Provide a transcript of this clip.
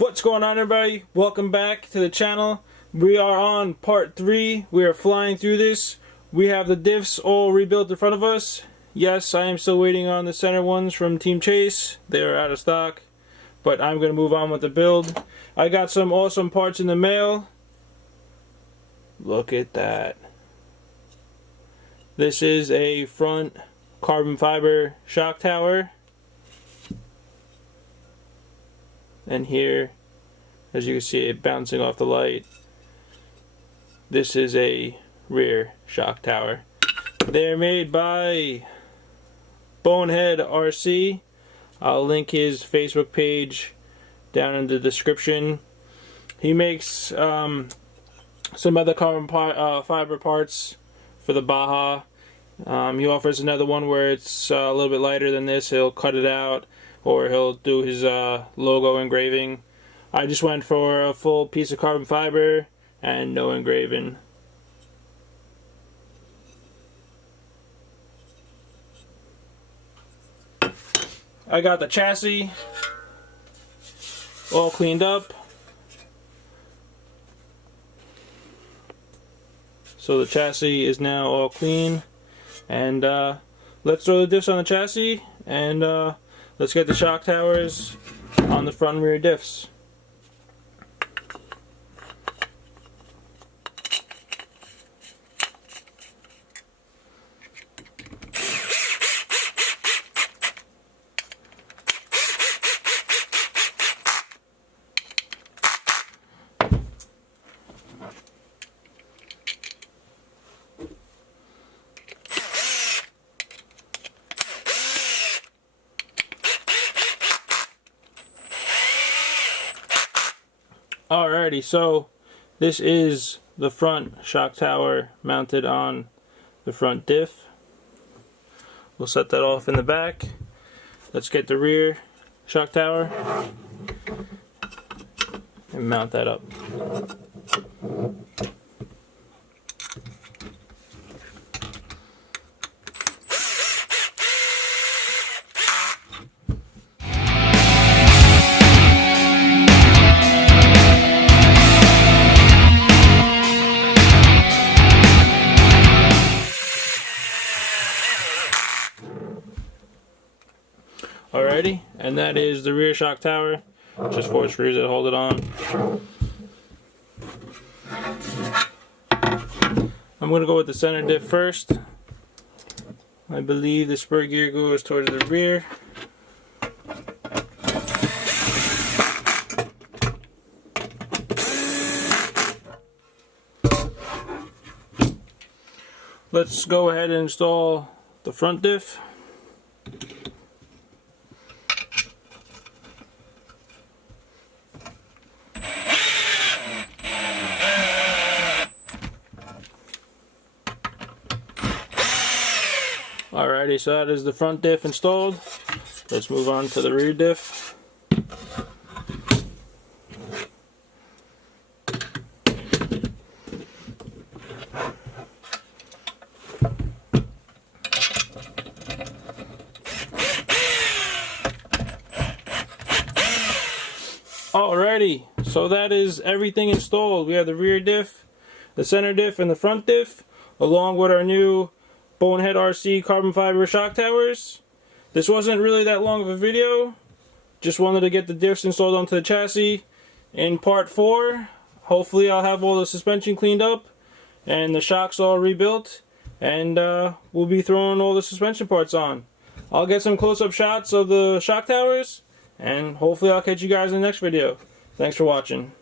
What's going on, everybody? Welcome back to the channel. We are on part 3. We are flying through this. We have the diffs all rebuilt in front of us. Yes, I am still waiting on the center ones from Team Chase. They are out of stock, but I'm going to move on with the build. I got some awesome parts in the mail. Look at that. This is a front carbon fiber shock tower. And here, as you can see it bouncing off the light, this is a rear shock tower. They're made by Bonehead RC. I'll link his Facebook page down in the description. He makes some other carbon fiber parts for the Baja. He offers another one where it's a little bit lighter than this. He'll cut it out, or he'll do his logo engraving. I just went for a full piece of carbon fiber and no engraving. I got the chassis all cleaned up. So the chassis is now all clean, and let's throw the diffs on the chassis, and let's get the shock towers on the front and rear diffs. Alrighty, so this is the front shock tower mounted on the front diff. We'll set that off in the back. Let's get the rear shock tower and mount that up. Alrighty, and that is the rear shock tower. Just 4 screws that hold it on. I'm going to go with the center diff first. I believe the spur gear goes towards the rear. Let's go ahead and install the front diff. Alrighty, so that is the front diff installed. Let's move on to the rear diff. Alrighty, so that is everything installed. We have the rear diff, the center diff, and the front diff, along with our new Bonehead RC carbon fiber shock towers. This wasn't really that long of a video. Just wanted to get the diffs installed onto the chassis. In part 4, hopefully I'll have all the suspension cleaned up and the shocks all rebuilt, and we'll be throwing all the suspension parts on. I'll get some close-up shots of the shock towers, and hopefully I'll catch you guys in the next video. Thanks for watching.